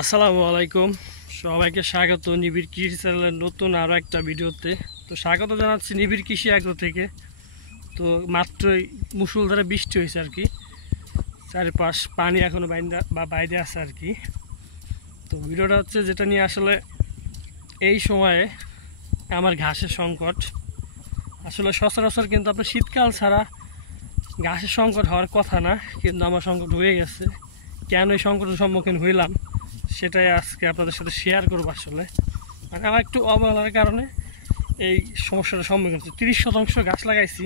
আসসালামু আলাইকুম, সবাইকে স্বাগত নিবিড় কৃষি চ্যানেলের নতুন আরও একটা ভিডিওতে। তো স্বাগত জানাচ্ছি নিবিড় কৃষি আগ্রহ থেকে। তো মাত্রই মুষলধারে বৃষ্টি হয়েছে আর কি, চারপাশ পানি এখনও বাইরে আছে আর কি। তো ভিডিওটা হচ্ছে যেটা নিয়ে আসলে এই সময়ে আমার ঘাসের সংকট। আসলে সচরাচর কিন্তু আপনার শীতকাল ছাড়া ঘাসের সংকট হওয়ার কথা না, কিন্তু আমার সংকট হয়ে গেছে। কেন এই সংকটের সম্মুখীন হইলাম সেটাই আজকে আপনাদের সাথে শেয়ার করবো। আসলে মানে আমার একটু অবহেলার কারণে এই সমস্যাটার সম্মুখীন হচ্ছে। 30% গাছ লাগাইছি,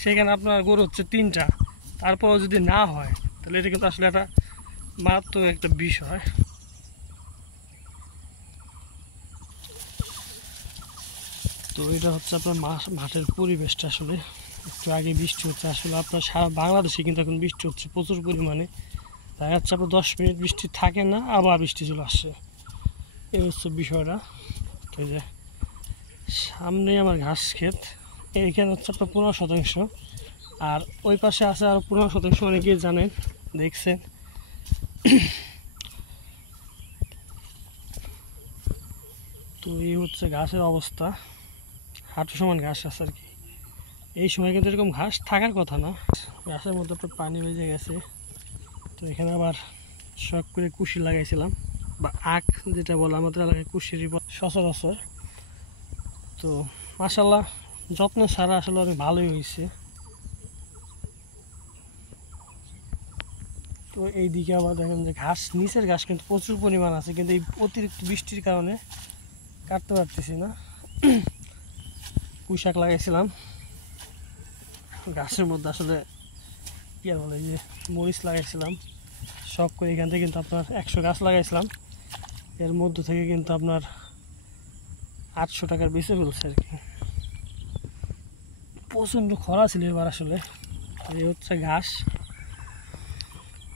সেখানে আপনার গরু হচ্ছে 3টা, তারপরও যদি না হয় তাহলে এটা কিন্তু আসলে একটা মারাত্মক একটা বিষয়। তো এটা হচ্ছে আপনার মাঠের পরিবেশটা। আসলে একটু আগে বৃষ্টি হচ্ছে, আসলে আপনার সারা বাংলাদেশে কিন্তু এখন বৃষ্টি হচ্ছে প্রচুর পরিমাণে। দেখা যাচ্ছে আপনার 10 মিনিট বৃষ্টি থাকে না, আবার বৃষ্টি চলে আসছে। এই হচ্ছে বিষয়টা। তো যে সামনে আমার ঘাস ক্ষেত, এইখানে হচ্ছে আপনার 15%, আর ওই পাশে আছে আরও 15%। অনেকেই জানেন, দেখছেন। তো এই হচ্ছে ঘাসের অবস্থা, হাঁটু সমান ঘাস আছে আর কি। এই সময় কিন্তু এরকম ঘাস থাকার কথা না। ঘাসের মধ্যে আপনার পানি বেজে গেছে। তো এখানে আবার শখ করে কুশি লাগাইছিলাম, বা আখ যেটা বলে আমাদের এলাকায় কুশিরই সচরাচর। তো মাশাআল্লাহ যত্ন ছাড়া আসলে অনেক ভালোই হয়েছে। তো এই দিকে আবার দেখেন যে ঘাস, নিচের ঘাস কিন্তু প্রচুর পরিমাণ আছে, কিন্তু এই অতিরিক্ত বৃষ্টির কারণে কাটতে পারতেছি না। পুঁই শাক লাগাইছিলাম গাছের মধ্যে, আসলে কি আর বলে, যে মরিচ লাগাইছিলাম শখ করে। এখান থেকে কিন্তু আপনার 100 গাছ লাগাইছিলাম, এর মধ্য থেকে কিন্তু আপনার 800 টাকার বেঁচে ফেলছে আর কি। প্রচণ্ড খরা ছিল এবার আসলে। এই হচ্ছে ঘাস।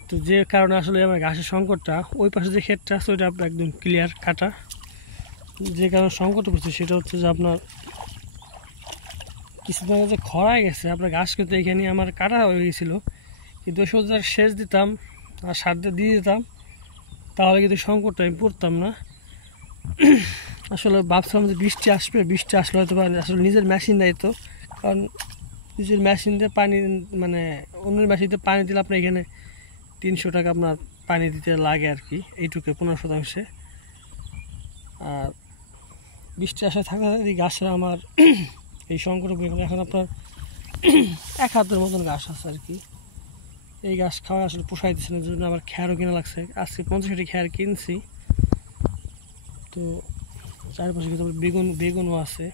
তো যে কারণে আসলে আমার ঘাসের সংকটটা, ওই পাশে যে ক্ষেতটা আছে ওইটা একদম ক্লিয়ার কাটা। যে কারণে সংকট পড়ছে সেটা হচ্ছে যে আপনার কিছুদিন আগে যে খরায় গেছে, আপনার ঘাস কিন্তু এখানে আমার কাটা হয়ে গেছিলো, কিন্তু ওই সবজার সেচ দিতাম আর সার দিয়ে দিতাম, তাহলে কিন্তু সংকটটা আমি পড়তাম না। আসলে ভাবছিলাম যে বৃষ্টি আসবে, বৃষ্টি আসলে হয়তো আসলে নিজের মেশিন নেই তো, কারণ নিজের মেশিন দিয়ে পানি, মানে অন্যের মেশিন দিয়ে পানি দিলে আপনার এখানে 300 টাকা আপনার পানি দিতে লাগে আর কি, এইটুকু 15%। আর বৃষ্টি আসা থাকা এই গাছটা আমার এই সংকট বয়ে গেল। এখন আপনার 1 হাতের মতন গাছ আছে আর কি। এই গাছ খাওয়া আসলে পোষাইতেছে না, জন্য আমার খ্যারও কিনা লাগছে। আজকে 50টি খ্যার কিনছি। তো চারপাশে কিন্তু বেগুনও আছে।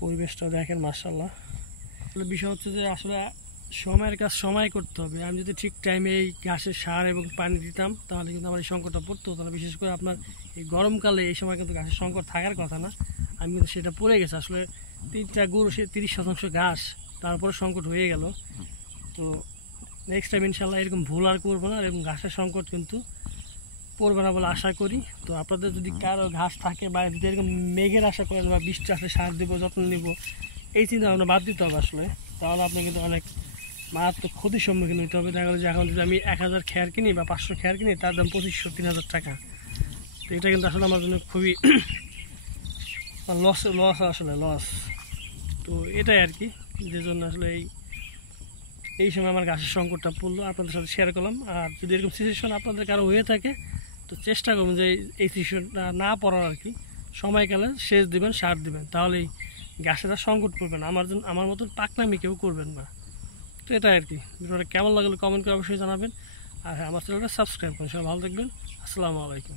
পরিবেশটাও দেখেন মাশাআল্লাহ। আসলে বিষয় হচ্ছে যে আসলে সময়ের কাজ সময় করতে হবে। আমি যদি ঠিক টাইমে এই ঘাসের সার এবং পানি দিতাম তাহলে কিন্তু আমার এই সংকটটা পড়তে হতো না। বিশেষ করে আপনার এই গরমকালে এই সময় কিন্তু ঘাসের সংকট থাকার কথা না, আমি কিন্তু সেটা পড়ে গেছে। আসলে 3টা গরু, সে 30% ঘাস, তারপরে সংকট হয়ে গেল। তো নেক্সট টাইম ইনশাল্লাহ এরকম ভুল আর করবো না, এবং ঘাসের সংকট কিন্তু পড়বে না বলে আশা করি। তো আপনাদের যদি কারো ঘাস থাকে বা যদি এরকম মেঘের আশা করেন বা বৃষ্টি আসলে সার দেবো, যত্ন নেব, এই চিন্তা ভাবনা বাদ দিতে হবে আসলে। তাহলে আপনি কিন্তু অনেক মারাত্মক ক্ষতির সম্মুখীন হতে হবে। দেখা গেলো যে এখন যদি আমি 1000 খ্যার কিনি বা 500 খ্যার কিনি, তার দাম 2500-3000 টাকা। তো এটা কিন্তু আসলে আমার জন্য খুবই লস আসলে লস। তো এটাই আর কি, যে জন্য আসলে এই সময় আমার ঘাসের সংকটটা পড়লো, আপনাদের সাথে শেয়ার করলাম। আর যদি এরকম সিচুয়েশন আপনাদের কারো হয়ে থাকে, তো চেষ্টা করবেন যে এই সিচুয়েশনটা না পড়ার আর কি। সময়কালে সেচ দিবেন, সার দিবেন, তাহলেই গাছের আর সংকট পড়বে না। আমার মতন পাকনামি কেউ করবেন না। তো এটাই আর কি। ভিডিওটা কেমন লাগলো কমেন্ট করে অবশ্যই জানাবেন। আর হ্যাঁ, আমার চ্যানেলটা সাবস্ক্রাইব করুন। সবাই ভালো থাকবেন। আসসালামু আলাইকুম।